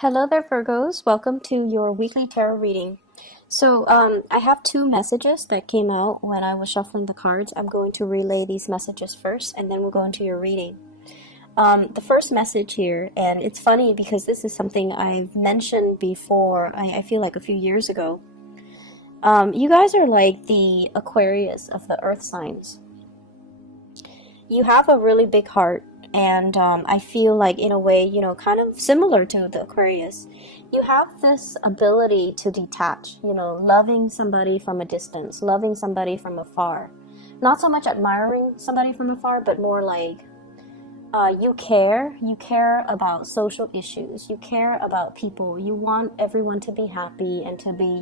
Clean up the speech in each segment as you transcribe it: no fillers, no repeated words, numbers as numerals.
Hello there, Virgos. Welcome to your weekly tarot reading. I have two messages that came out when I was shuffling the cards. I'm going to relay these messages first, and then we'll go into your reading. The first message here, and it's funny because this is something I've mentioned before, I feel like a few years ago. You guys are like the Aquarius of the earth signs. You have a really big heart. And I feel like in a way, kind of similar to the Aquarius, you have this ability to detach, loving somebody from a distance, loving somebody from afar. Not so much admiring somebody from afar, but more like you care about social issues, you care about people, you want everyone to be happy and to be,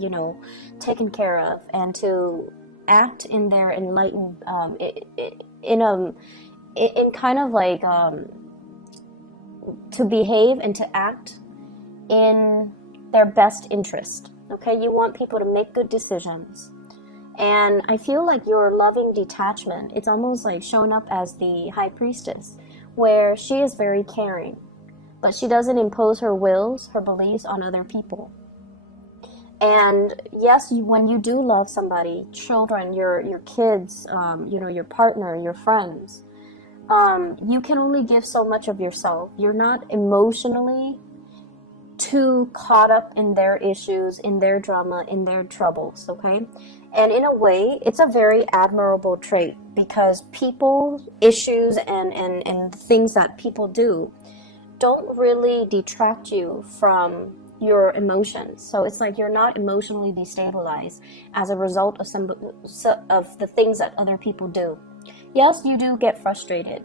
taken care of, and to act in their enlightened, in kind of like to behave and to act in their best interest. Okay, you want people to make good decisions. And I feel like your loving detachment, it's almost like showing up as the high priestess, where she is very caring, but she doesn't impose her wills, her beliefs on other people. And yes, when you do love somebody, children, your kids, your partner, your friends, you can only give so much of yourself. You're not emotionally too caught up in their issues, in their drama, in their troubles, okay? And in a way, it's a very admirable trait, because people, issues, and things that people do don't really detract you from your emotions. So it's like you're not emotionally destabilized as a result of the things that other people do. Yes, you do get frustrated,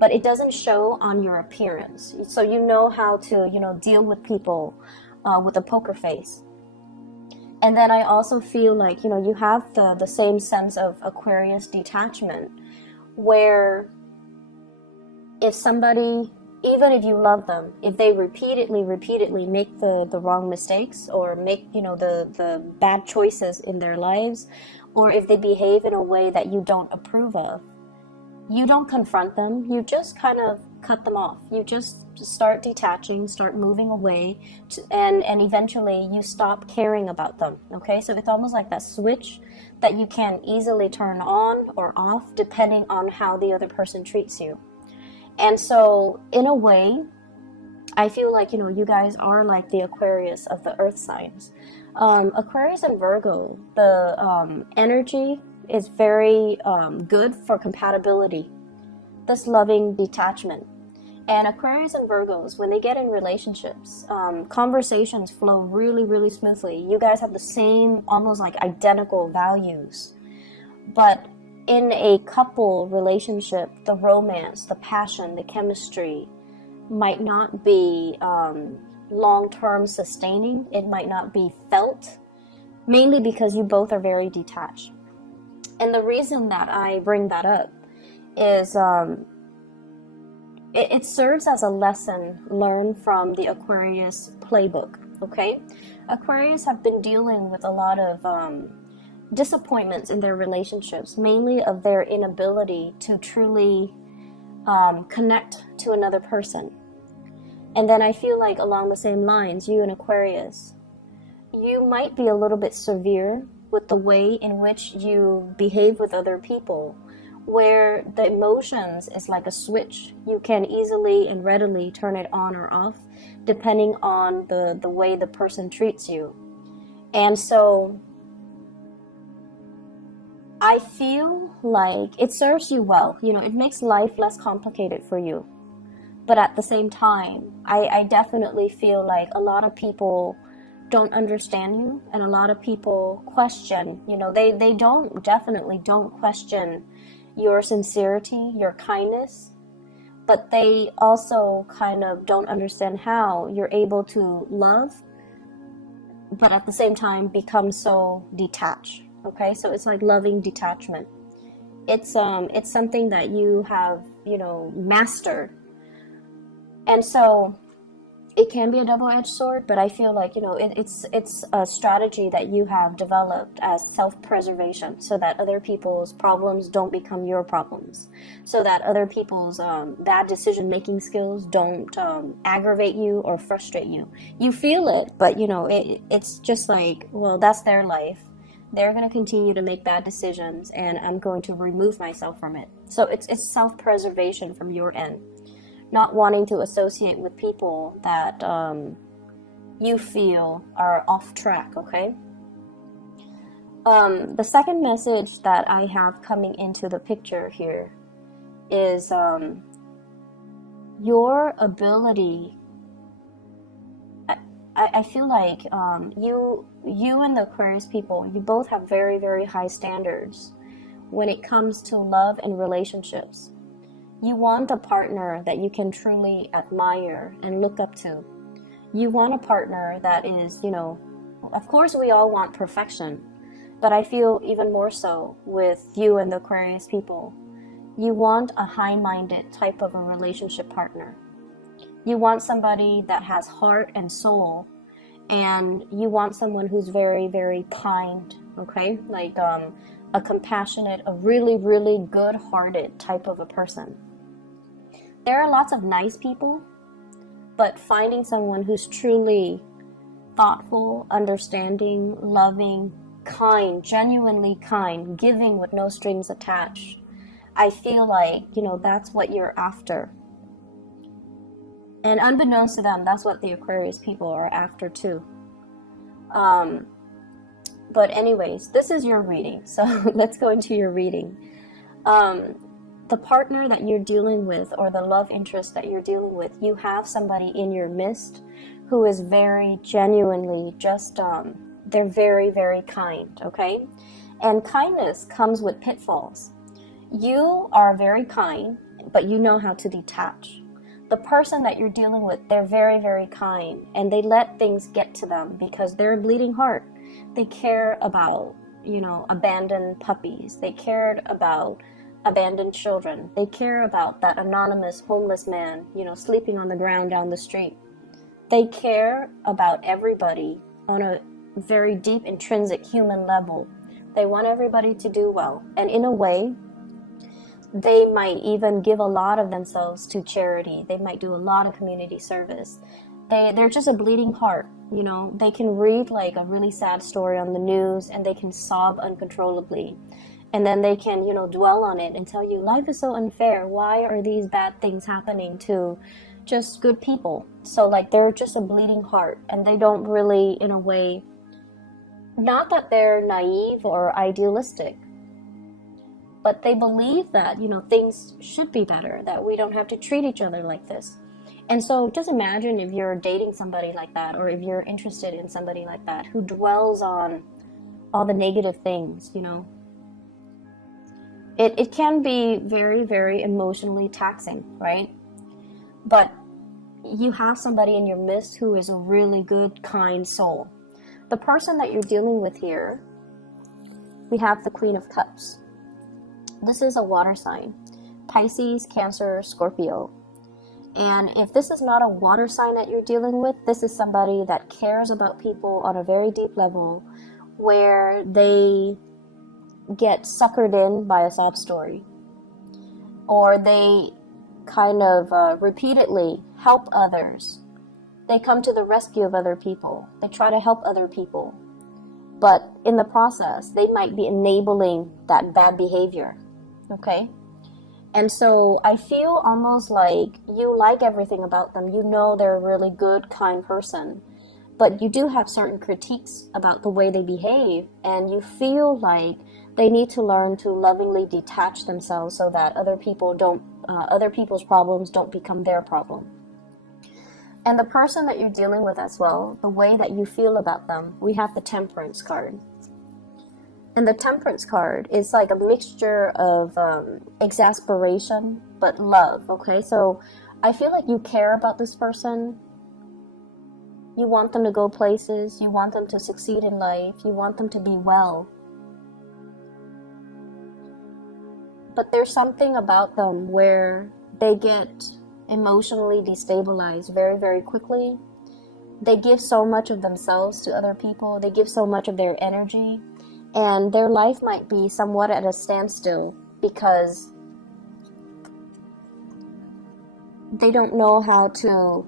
but it doesn't show on your appearance. So you know how to, deal with people with a poker face. And then I also feel like, you have the same sense of Aquarius detachment, where if somebody, even if you love them, if they repeatedly make the wrong mistakes, or make, the bad choices in their lives, or if they behave in a way that you don't approve of, you don't confront them, you just kind of cut them off. You just start detaching, start moving away, and eventually you stop caring about them, okay? So it's almost like that switch that you can easily turn on or off depending on how the other person treats you. And so, in a way, I feel like, you guys are like the Aquarius of the earth signs. Aquarius and Virgo, the energy is very good for compatibility, this loving detachment. And Aquarius and Virgos, when they get in relationships, conversations flow really smoothly. You guys have the same, almost like identical values. But in a couple relationship, the romance, the passion, the chemistry might not be long-term sustaining. It might not be felt, mainly because you both are very detached. And the reason that I bring that up is it serves as a lesson learned from the Aquarius playbook, okay? Aquarius have been dealing with a lot of disappointments in their relationships, mainly of their inability to truly connect to another person. And then I feel like along the same lines, you and Aquarius, you might be a little bit severe with the way in which you behave with other people, where the emotions is like a switch. You can easily and readily turn it on or off depending on the way the person treats you. And so I feel like it serves you well. It makes life less complicated for you. But at the same time, I definitely feel like a lot of people don't understand you, and a lot of people question, they definitely don't question your sincerity, your kindness, but they also kind of don't understand how you're able to love, but at the same time become so detached, okay? So it's like loving detachment. It's something that you have, mastered. And so it can be a double-edged sword, but I feel like, you know, it's a strategy that you have developed as self-preservation, so that other people's problems don't become your problems, so that other people's bad decision-making skills don't aggravate you or frustrate you. You feel it, but, you know, it's just like, well, that's their life. They're going to continue to make bad decisions, and I'm going to remove myself from it. So it's self-preservation from your end. Not wanting to associate with people that you feel are off track, okay? The second message that I have coming into the picture here is your ability. I feel like you and the Aquarius people, you both have very, very high standards when it comes to love and relationships. You want a partner that you can truly admire and look up to. You want a partner that is, you know, of course we all want perfection, but I feel even more so with you and the Aquarius people. You want a high-minded type of a relationship partner. You want somebody that has heart and soul, and you want someone who's very, very kind, okay? Like a compassionate, a really, really good-hearted type of a person. There are lots of nice people, but finding someone who's truly thoughtful, understanding, loving, kind, genuinely kind, giving with no strings attached, I feel like, you know, that's what you're after. And unbeknownst to them, that's what the Aquarius people are after too. But anyways, this is your reading, so let's go into your reading. The partner that you're dealing with, or the love interest that you're dealing with, you have somebody in your midst who is very genuinely just, they're very, very kind, okay? And kindness comes with pitfalls. You are very kind, but you know how to detach. The person that you're dealing with, they're very, very kind, and they let things get to them because they're a bleeding heart. They care about, you know, abandoned puppies. They cared about abandoned children. They care about that anonymous homeless man, you know, sleeping on the ground down the street. They care about everybody on a very deep, intrinsic human level. They want everybody to do well. And in a way, they might even give a lot of themselves to charity. They might do a lot of community service. They're just a bleeding heart, you know. They can read like a really sad story on the news and they can sob uncontrollably. And then they can, you know, dwell on it and tell you, life is so unfair. Why are these bad things happening to just good people? So like they're just a bleeding heart, and they don't really, in a way, not that they're naive or idealistic, but they believe that, you know, things should be better, that we don't have to treat each other like this. And so just imagine if you're dating somebody like that, or if you're interested in somebody like that who dwells on all the negative things, you know. It can be very, very emotionally taxing, right? But you have somebody in your midst who is a really good, kind soul. The person that you're dealing with here, we have the Queen of Cups. This is a water sign. Pisces, Cancer, Scorpio. And if this is not a water sign that you're dealing with, this is somebody that cares about people on a very deep level, where they get suckered in by a sob story, or they kind of repeatedly help others. They come to the rescue of other people. They try to help other people, but in the process they might be enabling that bad behavior, okay? And so I feel almost like you like everything about them. You know they're a really good, kind person, but you do have certain critiques about the way they behave, and you feel like they need to learn to lovingly detach themselves so that other people's problems don't become their problem. And the person that you're dealing with as well, the way that you feel about them, we have the Temperance card. And the Temperance card is like a mixture of exasperation but love, okay? So I feel like you care about this person. You want them to go places. You want them to succeed in life. You want them to be well. But there's something about them where they get emotionally destabilized very, very quickly. They give so much of themselves to other people. They give so much of their energy. And their life might be somewhat at a standstill because they don't know how to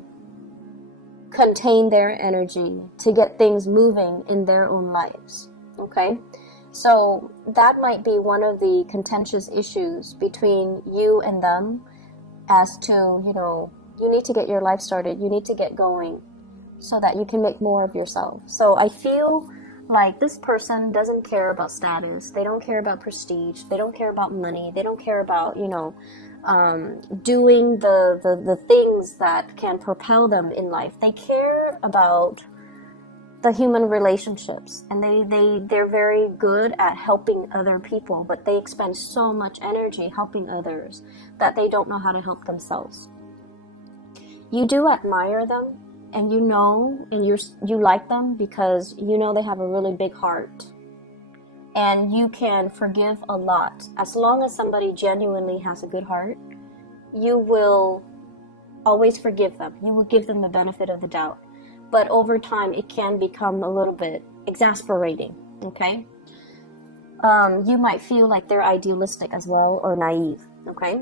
contain their energy to get things moving in their own lives. Okay? So that might be one of the contentious issues between you and them as to, you know, you need to get your life started. You need to get going so that you can make more of yourself. So I feel like this person doesn't care about status. They don't care about prestige. They don't care about money. They don't care about, you know, doing the things that can propel them in life. They care about the human relationships, and they're very good at helping other people, but they expend so much energy helping others that they don't know how to help themselves. You do admire them, and you know, and you like them because you know they have a really big heart, and you can forgive a lot. As long as somebody genuinely has a good heart, you will always forgive them. You will give them the benefit of the doubt. But over time, it can become a little bit exasperating, okay? You might feel like they're idealistic as well, or naive, okay?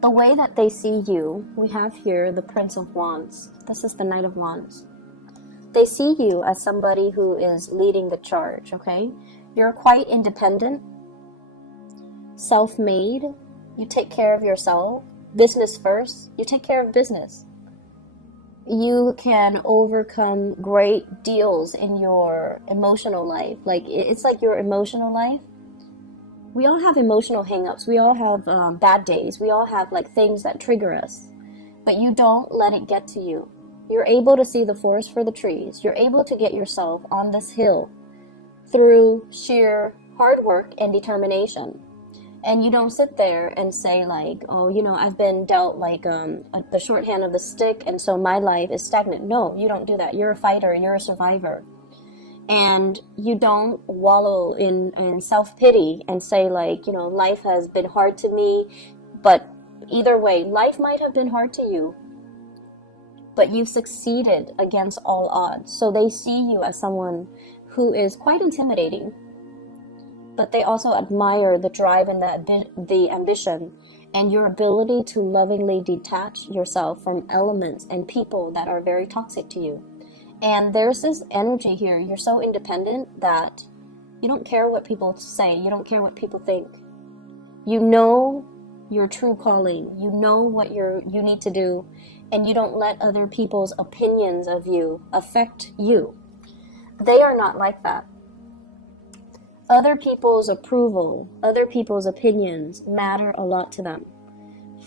The way that they see you, we have here the Prince of Wands. This is the Knight of Wands. They see you as somebody who is leading the charge, okay? You're quite independent, self-made. You take care of yourself. Business first. You take care of business. You can overcome great deals in your emotional life. Like, it's like your emotional life. We all have emotional hang-ups. We all have bad days. We all have like things that trigger us. But you don't let it get to you. You're able to see the forest for the trees. You're able to get yourself on this hill through sheer hard work and determination. And you don't sit there and say like, oh, you know, I've been dealt like the shorthand of the stick, and so my life is stagnant. No, you don't do that. You're a fighter. You're a survivor. And you don't wallow in self-pity and say like, you know, life has been hard to me. But either way, life might have been hard to you, but you've succeeded against all odds. So they see you as someone who is quite intimidating, but they also admire the drive and the ambition and your ability to lovingly detach yourself from elements and people that are very toxic to you. And there's this energy here. You're so independent that you don't care what people say. You don't care what people think. You know your true calling. You know what you need to do, and you don't let other people's opinions of you affect you. They are not like that. Other people's approval, other people's opinions matter a lot to them.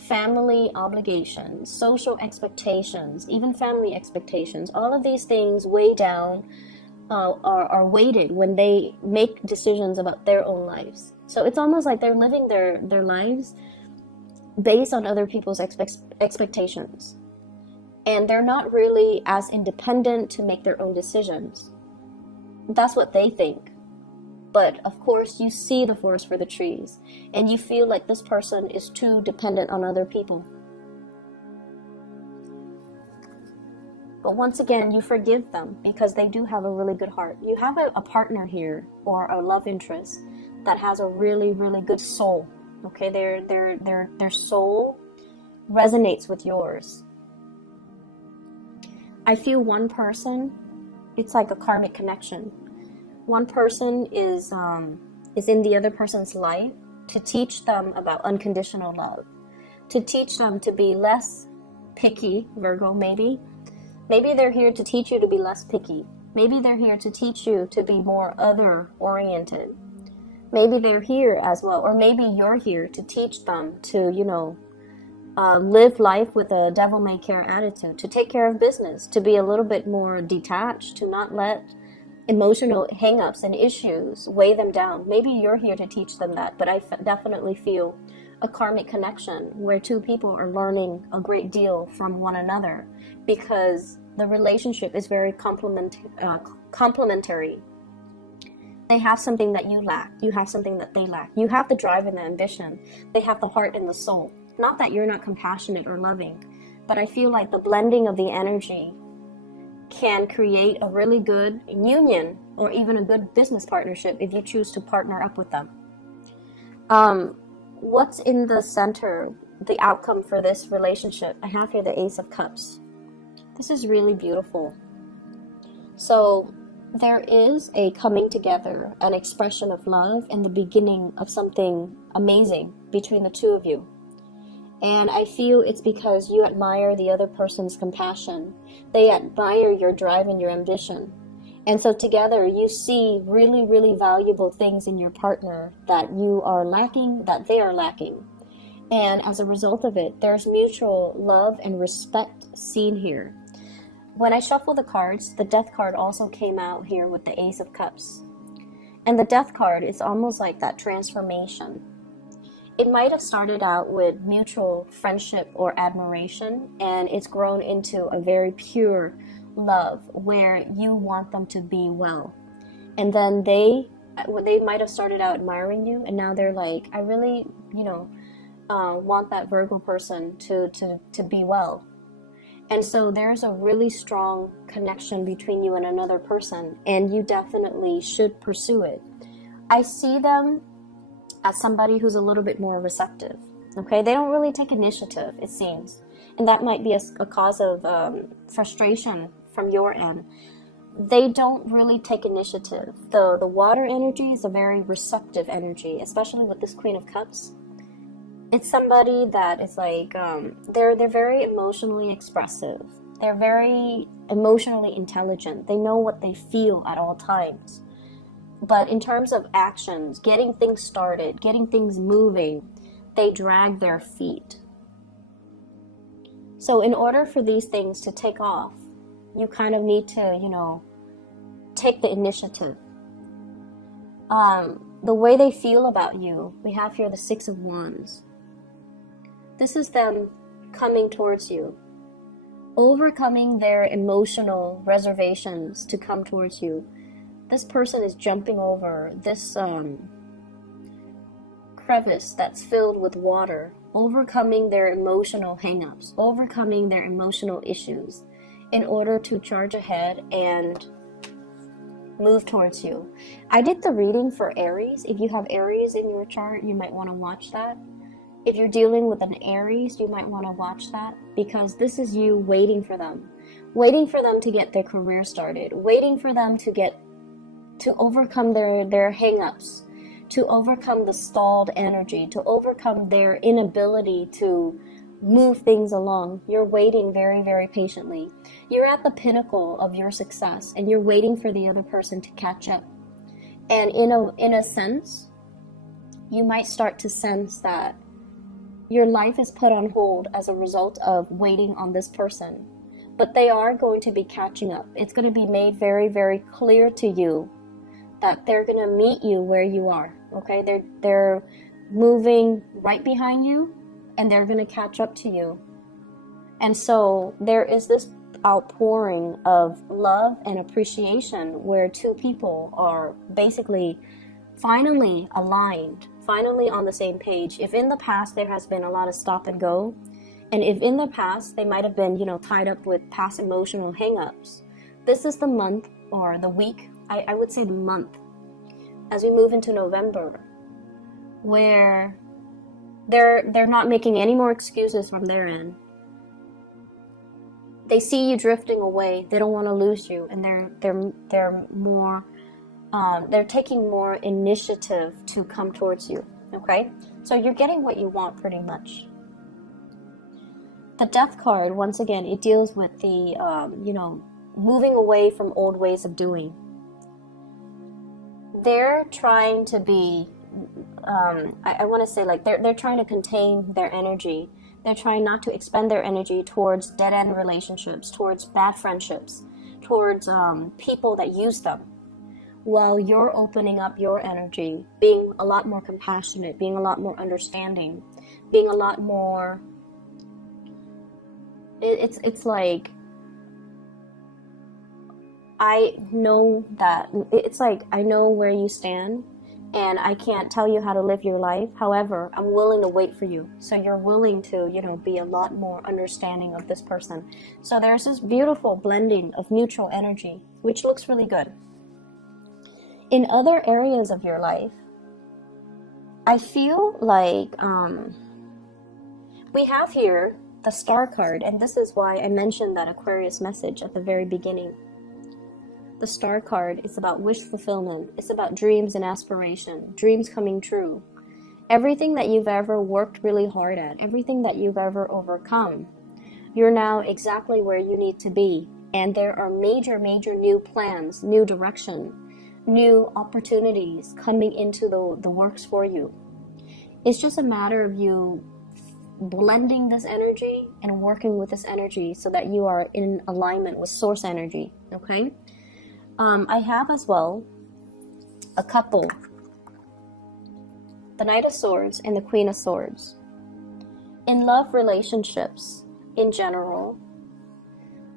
Family obligations, social expectations, even family expectations, all of these things weigh down, are weighted when they make decisions about their own lives. So it's almost like they're living their lives based on other people's expectations. And they're not really as independent to make their own decisions. That's what they think. But of course, you see the forest for the trees, and you feel like this person is too dependent on other people. But once again, you forgive them because they do have a really good heart. You have a partner here, or a love interest, that has a really, really good soul. Okay, their soul resonates with yours. I feel one person, it's like a karmic connection. One person is in the other person's life to teach them about unconditional love, to teach them to be less picky, Virgo, maybe. Maybe they're here to teach you to be less picky. Maybe they're here to teach you to be more other-oriented. Maybe they're here as well, or maybe you're here to teach them to, you know, live life with a devil-may-care attitude, to take care of business, to be a little bit more detached, to not let emotional hang-ups and issues weigh them down. Maybe you're here to teach them that, but I definitely feel a karmic connection where two people are learning a great deal from one another because the relationship is very complementary. They have something that you lack. You have something that they lack. You have the drive and the ambition. They have the heart and the soul. Not that you're not compassionate or loving, but I feel like the blending of the energy can create a really good union or even a good business partnership if you choose to partner up with them. What's in the center, the outcome for this relationship? I have here the Ace of Cups. This is really beautiful. So there is a coming together, an expression of love, and the beginning of something amazing between the two of you. And I feel it's because you admire the other person's compassion. They admire your drive and your ambition. And so together you see really, really valuable things in your partner that you are lacking, that they are lacking. And as a result of it, there's mutual love and respect seen here. When I shuffle the cards, the Death card also came out here with the Ace of Cups. And the Death card is almost like that transformation. It might have started out with mutual friendship or admiration, and it's grown into a very pure love where you want them to be well. And then they might have started out admiring you, and now they're like, I really, want that Virgo person to be well. And so there's a really strong connection between you and another person, and you definitely should pursue it. I see them as somebody who's a little bit more receptive. Okay, they don't really take initiative, it seems, and that might be a cause of frustration from your end. They don't really take initiative. The water energy is a very receptive energy, especially with this Queen of Cups. It's somebody that is like they're very emotionally expressive. They're very emotionally intelligent. They know what they feel at all times. But in terms of actions, getting things started, getting things moving, they drag their feet. So in order for these things to take off, you kind of need to, take the initiative. The way they feel about you, we have here the Six of Wands. This is them coming towards you, overcoming their emotional reservations to come towards you. This person is jumping over this crevice that's filled with water, overcoming their emotional hang-ups, overcoming their emotional issues in order to charge ahead and move towards you. I did the reading for Aries. If you have Aries in your chart, you might want to watch that. If you're dealing with an Aries, you might want to watch that, because this is you waiting for them to get their career started, waiting for them to overcome their hang-ups, to overcome the stalled energy, to overcome their inability to move things along. You're waiting very, very patiently. You're at the pinnacle of your success, and you're waiting for the other person to catch up. And in a sense, you might start to sense that your life is put on hold as a result of waiting on this person. But they are going to be catching up. It's going to be made very, very clear to you that they're going to meet you where you are. Okay, they're moving right behind you, and they're going to catch up to you. And so there is this outpouring of love and appreciation where two people are basically finally aligned, finally on the same page. If in the past there has been a lot of stop and go, and if in the past they might have been, tied up with past emotional hang-ups, this is the month or the week, I would say the month, as we move into November, where they're not making any more excuses from their end. They see you drifting away. They don't want to lose you, and they're more they're taking more initiative to come towards you. Okay, so you're getting what you want pretty much. The Death card, once again, it deals with the moving away from old ways of doing. They're trying to be I want to say, like, they're trying to contain their energy. They're trying not to expend their energy towards dead-end relationships, towards bad friendships, towards people that use them, while you're opening up your energy, being a lot more compassionate, being a lot more understanding, being a lot more, it's like, I know that, it's like, I know where you stand, and I can't tell you how to live your life. However, I'm willing to wait for you. So you're willing to, be a lot more understanding of this person. So there's this beautiful blending of mutual energy, which looks really good. In other areas of your life, I feel like we have here the Star card, and this is why I mentioned that Aquarius message at the very beginning. The Star card is about wish fulfillment. It's about dreams and aspiration, dreams coming true. Everything that you've ever worked really hard at, everything that you've ever overcome, you're now exactly where you need to be. And there are major new plans, new direction, new opportunities coming into the works for you. It's just a matter of you blending this energy and working with this energy so that you are in alignment with source energy, okay? I have as well a couple, the Knight of Swords and the Queen of Swords. In love relationships in general,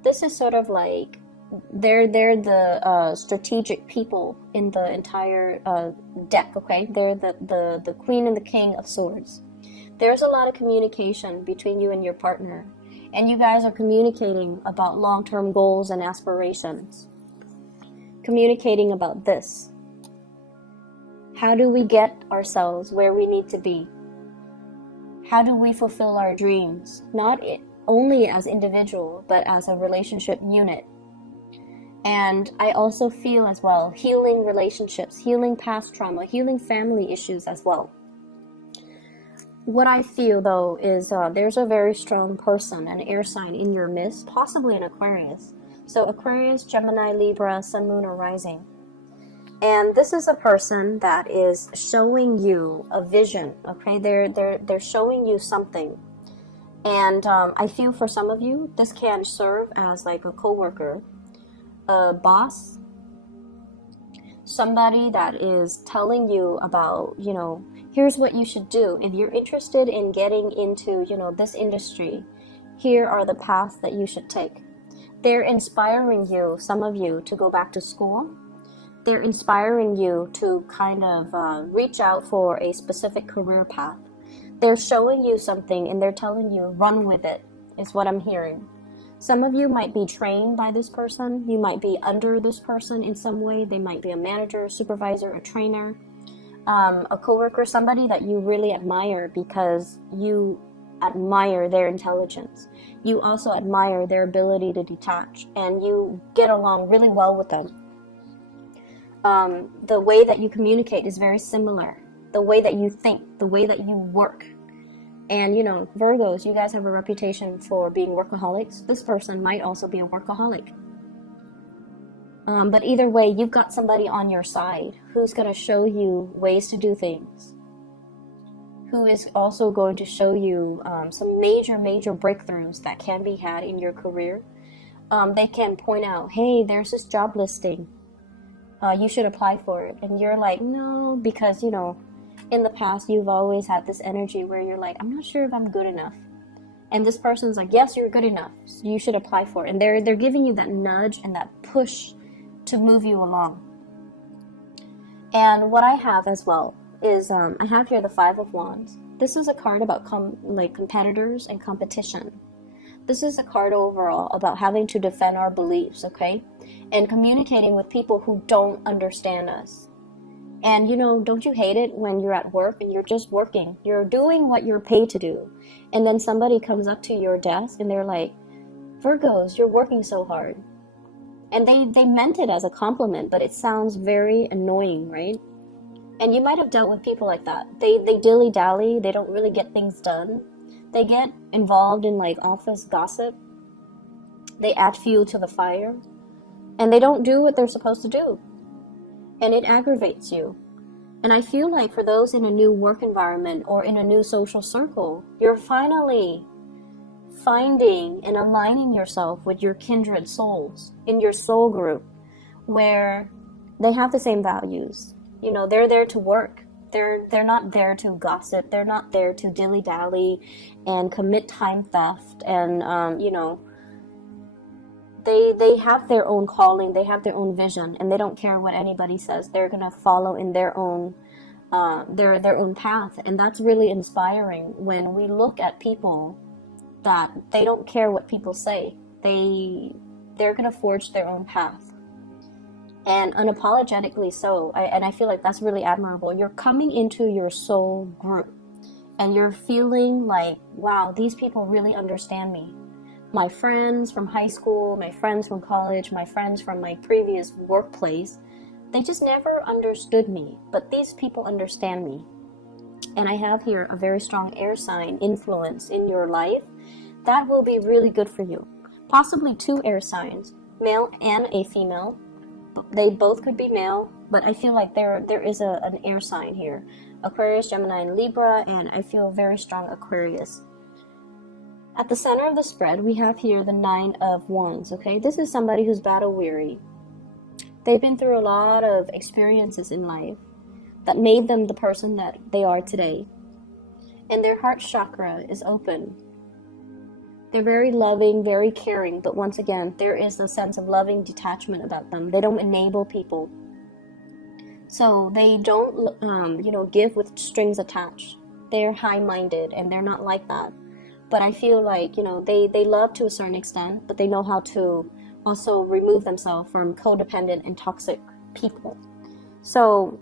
this is sort of like they're the strategic people in the entire deck, okay? They're the Queen and the King of Swords. There's a lot of communication between you and your partner, and you guys are communicating about long-term goals and aspirations. Communicating about this. How do we get ourselves where we need to be? How do we fulfill our dreams? Not only as individual, but as a relationship unit. And I also feel as well, healing relationships, healing past trauma, healing family issues as well. What I feel though is there's a very strong person, an air sign in your midst, possibly an Aquarius. So Aquarius, Gemini, Libra, Sun, Moon, or Rising. And this is a person that is showing you a vision, okay? They're showing you something. And I feel for some of you, this can serve as like a coworker, a boss, somebody that is telling you about, here's what you should do. If you're interested in getting into, this industry, here are the paths that you should take. They're inspiring you, some of you, to go back to school. They're inspiring you to kind of reach out for a specific career path. They're showing you something and they're telling you, run with it, is what I'm hearing. Some of you might be trained by this person. You might be under this person in some way. They might be a manager, a supervisor, a trainer, a coworker, somebody that you really admire because you admire their intelligence. You also admire their ability to detach, and you get along really well with them. The way that you communicate is very similar. The way that you think, the way that you work. And, Virgos, you guys have a reputation for being workaholics. This person might also be a workaholic. But either way, you've got somebody on your side who's going to show you ways to do things. Who is also going to show you some major breakthroughs that can be had in your career. They can point out, hey, there's this job listing. You should apply for it. And you're like, no, because, in the past, you've always had this energy where you're like, I'm not sure if I'm good enough. And this person's like, yes, you're good enough. So you should apply for it. And they're giving you that nudge and that push to move you along. And what I have as well is I have here the Five of Wands. This is a card about competitors and competition. This is a card overall about having to defend our beliefs, okay? And communicating with people who don't understand us. And don't you hate it when you're at work and you're just working? You're doing what you're paid to do. And then somebody comes up to your desk and they're like, Virgos, you're working so hard. And they meant it as a compliment, but it sounds very annoying, right? And you might have dealt with people like that. They dilly-dally, they don't really get things done. They get involved in office gossip. They add fuel to the fire. And they don't do what they're supposed to do. And it aggravates you. And I feel like for those in a new work environment or in a new social circle, you're finally finding and aligning yourself with your kindred souls in your soul group where they have the same values. They're there to work. They're not there to gossip. They're not there to dilly-dally and commit time theft. And, they have their own calling. They have their own vision. And they don't care what anybody says. They're going to follow in their own their own path. And that's really inspiring when we look at people that they don't care what people say. They're gonna forge their own path, and unapologetically so. And I feel like that's really admirable. You're coming into your soul group and you're feeling like, wow, these people really understand me. My friends from high school, my friends from college, my friends from my previous workplace, they just never understood me, but these people understand me. And I have here a very strong air sign influence in your life. That will be really good for you. Possibly 2 air signs, male and a female. They both could be male, but I feel like there is an air sign here. Aquarius, Gemini, and Libra, and I feel very strong Aquarius. At the center of the spread, we have here the 9 of Wands, okay? This is somebody who's battle-weary. They've been through a lot of experiences in life that made them the person that they are today. And their heart chakra is open. They're very loving, very caring, but once again, there is a sense of loving detachment about them. They don't enable people. So they don't, give with strings attached. They're high-minded, and they're not like that. But I feel like, they love to a certain extent, but they know how to also remove themselves from codependent and toxic people. So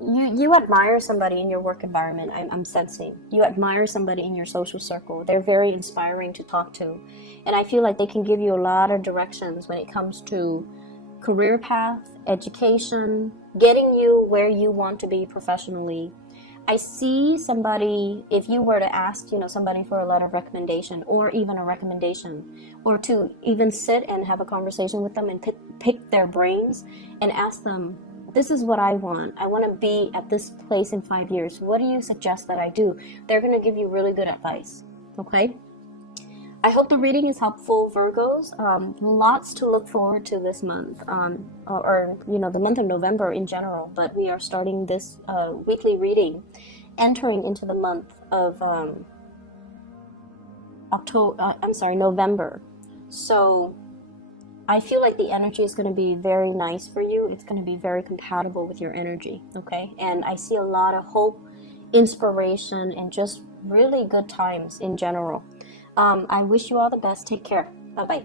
you admire somebody in your work environment, I'm sensing. You admire somebody in your social circle. They're very inspiring to talk to. And I feel like they can give you a lot of directions when it comes to career path, education, getting you where you want to be professionally. I see somebody, if you were to ask, somebody for a letter of recommendation or even a recommendation, or to even sit and have a conversation with them and pick their brains and ask them, this is what I want. I want to be at this place in 5 years. What do you suggest that I do? They're going to give you really good advice. Okay? I hope the reading is helpful, Virgos. Lots to look forward to this month, or the month of November in general. But we are starting this weekly reading, entering into the month of November. So I feel like the energy is going to be very nice for you. It's going to be very compatible with your energy, okay? And I see a lot of hope, inspiration, and just really good times in general. I wish you all the best. Take care. Bye-bye.